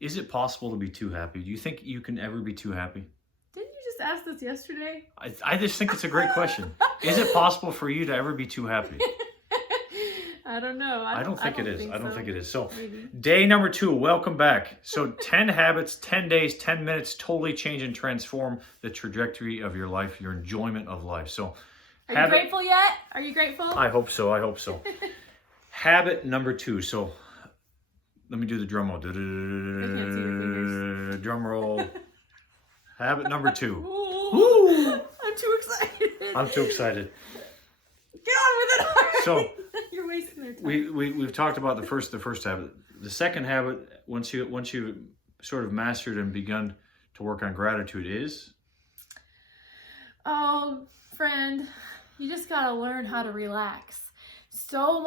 Is it possible to be too happy? Do you think you can ever be too happy? Didn't you just ask this yesterday? I just think it's a great question. Is it possible for you to ever be too happy? I don't know. I don't think it is. think I don't so. think it is. So, Maybe. day number 2, welcome back. So, 10 habits, 10 days, 10 minutes, totally change and transform the trajectory of your life, your enjoyment of life. So, Are you grateful yet? Are you grateful? I hope so. I hope so. Habit number 2. So, let me do the drum roll. I can't see your fingers. Drum roll. Habit number 2. Ooh. I'm too excited. I'm too excited. Get on with it already. So, you're wasting their time. we've talked about the first habit. The second habit, once you sort of mastered and begun to work on gratitude, is Oh, friend, you just gotta learn how to relax. So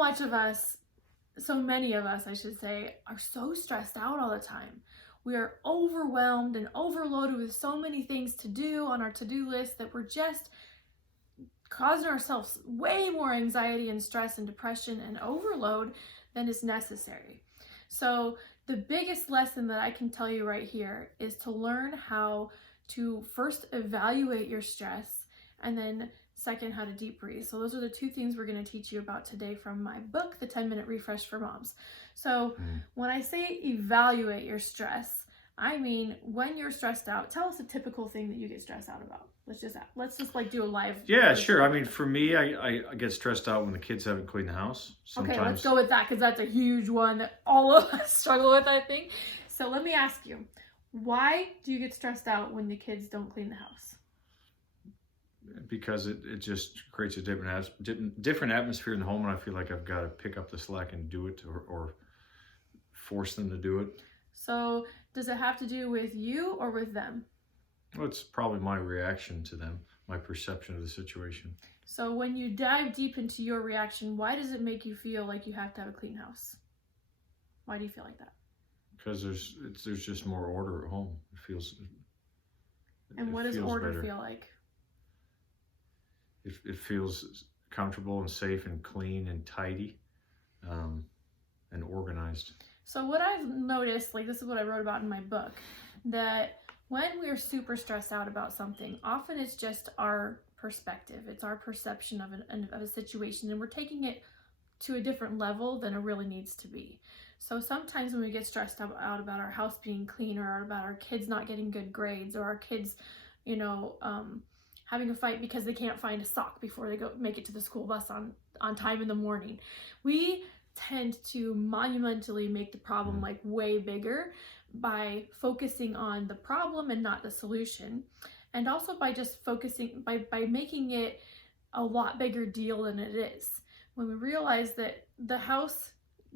many of us, I should say, are so stressed out all the time. We are overwhelmed and overloaded with so many things to do on our to-do list that we're just causing ourselves way more anxiety and stress and depression and overload than is necessary. So the biggest lesson that I can tell you right here is to learn how to first evaluate your stress, and then second, how to deep breathe. So those are the 2 things we're going to teach you about today from my book, The 10-Minute Refresh for Moms. So when I say evaluate your stress, I mean, when you're stressed out, tell us a typical thing that you get stressed out about. Let's just like do a live. Yeah, sure. I mean, for me, I get stressed out when the kids haven't cleaned the house. Sometimes. Okay, let's go with that, because that's a huge one that all of us struggle with, I think. So let me ask you, why do you get stressed out when the kids don't clean the house? Because it just creates a different atmosphere in the home, and I feel like I've got to pick up the slack and do it, or force them to do it. So does it have to do with you or with them? Well, it's probably my reaction to them, my perception of the situation. So when you dive deep into your reaction, why does it make you feel like you have to have a clean house? Why do you feel like that? Because there's just more order at home. It feels. And what does order feel like? It feels comfortable and safe and clean and tidy, and organized. So what I've noticed, like this is what I wrote about in my book, that when we're super stressed out about something, often it's just our perspective. It's our perception of a situation, and we're taking it to a different level than it really needs to be. So sometimes when we get stressed out about our house being clean, or about our kids not getting good grades, or our kids, having a fight because they can't find a sock before they go make it to the school bus on time in the morning, we tend to monumentally make the problem like way bigger by focusing on the problem and not the solution, and also by just focusing by making it a lot bigger deal than it is. When we realize that the house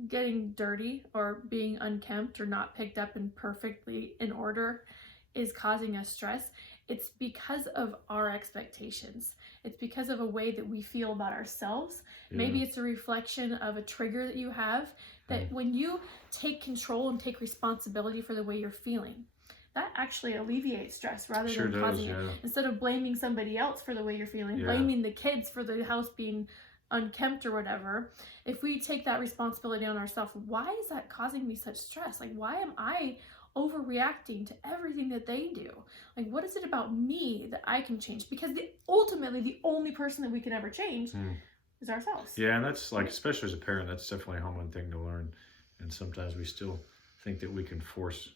getting dirty or being unkempt or not picked up and perfectly in order is causing us stress, it's because of our expectations. It's because of a way that we feel about ourselves. Yeah. Maybe it's a reflection of a trigger that you have, that when you take control and take responsibility for the way you're feeling, that actually alleviates stress rather than causing it. Instead of blaming somebody else for the way you're feeling, blaming the kids for the house being unkempt or whatever, if we take that responsibility on ourselves, why is that causing me such stress? Like, why am I overreacting to everything that they do? Like, what is it about me that I can change? Because ultimately the only person that we can ever change is ourselves. Yeah, and that's like, especially as a parent, that's definitely a humbling thing to learn. And sometimes we still think that we can force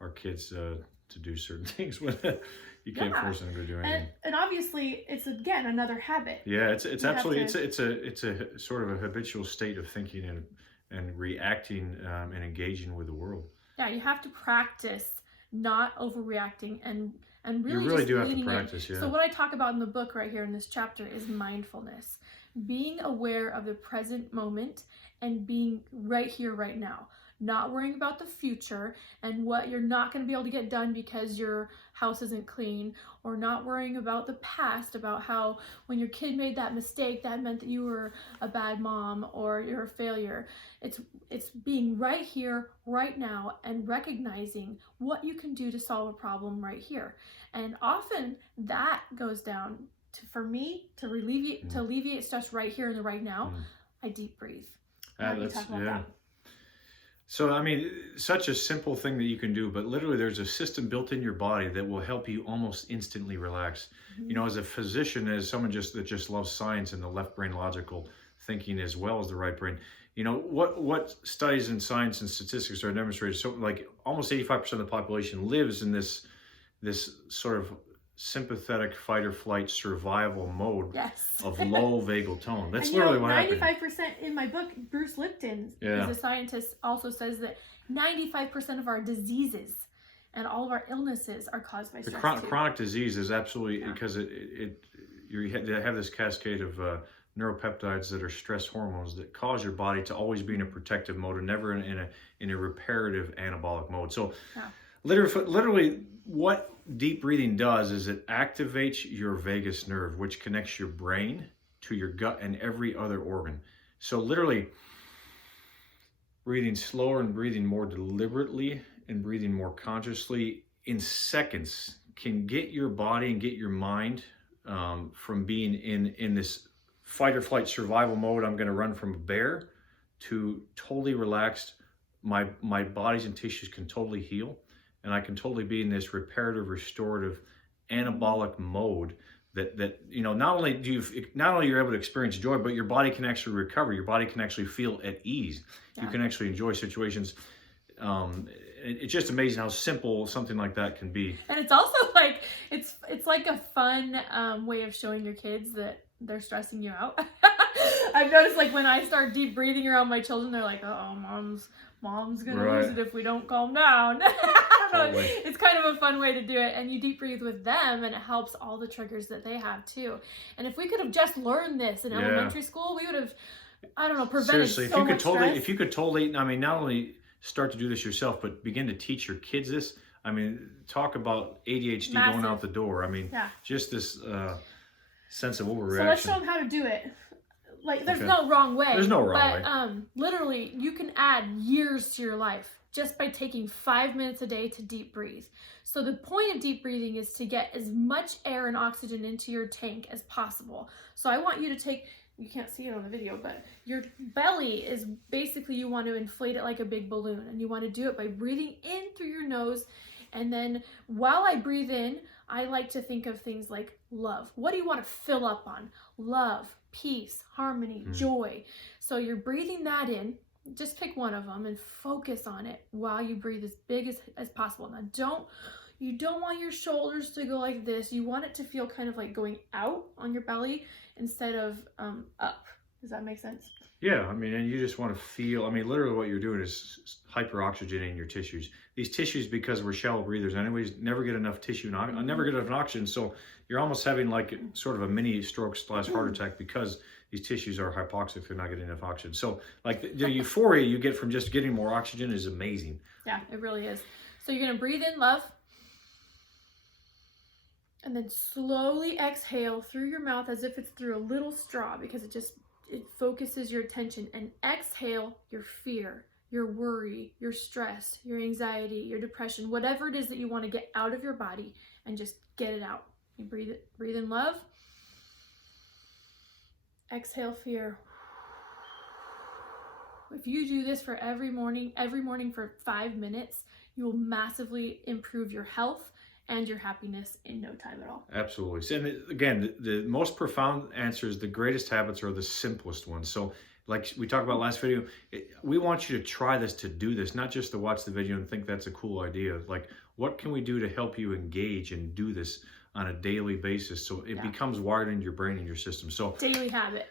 our kids to do certain things when you can't force them to do anything. And obviously, it's again another habit. Yeah, it's absolutely it's a sort of a habitual state of thinking and reacting and engaging with the world. Yeah, you have to practice not overreacting and really, you really do have to practice. Yeah. So what I talk about in the book right here in this chapter is mindfulness, being aware of the present moment and being right here, right now. Not worrying about the future and what you're not going to be able to get done because your house isn't clean, or not worrying about the past, about how when your kid made that mistake, that meant that you were a bad mom or you're a failure. It's being right here, right now, and recognizing what you can do to solve a problem right here. And often that goes down to, for me, to alleviate stress right here in the right now, I deep breathe. How do you talk about that? So, I mean, such a simple thing that you can do, but literally there's a system built in your body that will help you almost instantly relax. You know, as a physician, as someone that just loves science and the left brain logical thinking as well as the right brain, you know, what studies in science and statistics are demonstrated, so like almost 85% of the population lives in this sort of sympathetic fight or flight survival mode Yes. of low vagal tone. That's And, literally what 95% happens. in my book, Bruce Lipton, Yeah. who's a scientist, also says that 95% of our diseases and all of our illnesses are caused by The stress too. chronic disease is absolutely because they have this cascade of neuropeptides that are stress hormones that cause your body to always be in a protective mode and never in a reparative anabolic mode. So, Yeah. literally, what deep breathing does is it activates your vagus nerve, which connects your brain to your gut and every other organ. So, literally, breathing slower and breathing more deliberately and breathing more consciously in seconds can get your body and get your mind from being in this fight or flight survival mode. I'm going to run from a bear to totally relaxed. My bodies and tissues can totally heal, and I can totally be in this reparative, restorative, anabolic mode. That you know, not only you're able to experience joy, but your body can actually recover. Your body can actually feel at ease. Yeah. You can actually enjoy situations. It's just amazing how simple something like that can be. And it's also like it's like a fun way of showing your kids that they're stressing you out. I've noticed, like, when I start deep breathing around my children, they're like, "Oh, mom's gonna lose it if we don't calm down." I don't know. Totally. It's kind of a fun way to do it, and you deep breathe with them, and it helps all the triggers that they have too. And if we could have just learned this in elementary school, we would have, I don't know, prevented Seriously, so much stress. if you could totally, I mean, not only start to do this yourself, but begin to teach your kids this. I mean, talk about ADHD going out the door. I mean, Yeah. just this sense of overreaction. So let's show them how to do it. Like, there's Okay. no wrong way. There's no wrong way. But literally, you can add years to your life just by taking 5 minutes a day to deep breathe. So the point of deep breathing is to get as much air and oxygen into your tank as possible. So I want you to take, you can't see it on the video, but your belly is basically, you want to inflate it like a big balloon, and you want to do it by breathing in through your nose. And then while I breathe in, I like to think of things like love. What do you want to fill up on? Love, peace, harmony, joy. So you're breathing that in. Just pick one of them and focus on it while you breathe as big as possible. Now, you don't want your shoulders to go like this. You want it to feel kind of like going out on your belly instead of up. Does that make sense? Yeah, I mean, and you just want to feel, I mean, literally what you're doing is hyperoxygenating your tissues. These tissues, because we're shallow breathers anyways, never get enough tissue and never get enough oxygen. So you're almost having like sort of a mini stroke / heart attack because these tissues are hypoxic. They're not getting enough oxygen. So like the euphoria you get from just getting more oxygen is amazing. Yeah, it really is. So you're going to breathe in love. And then slowly exhale through your mouth as if it's through a little straw, because it focuses your attention. And exhale your fear, your worry, your stress, your anxiety, your depression, whatever it is that you want to get out of your body, and just get it out. You breathe in love. Exhale fear. If you do this for every morning for 5 minutes, you will massively improve your health and your happiness in no time at all. Absolutely. And again, the most profound answers, the greatest habits are the simplest ones. So like we talked about last video, we want you to try this, to do this, not just to watch the video and think that's a cool idea. Like, what can we do to help you engage and do this on a daily basis so it becomes wired into your brain and your system? So daily habit.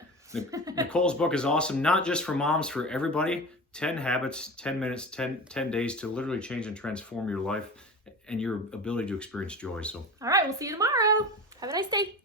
Nicole's book is awesome, not just for moms, for everybody. 10 habits, 10 minutes, 10 days to literally change and transform your life and your ability to experience joy. So, all right, we'll see you tomorrow. Have a nice day.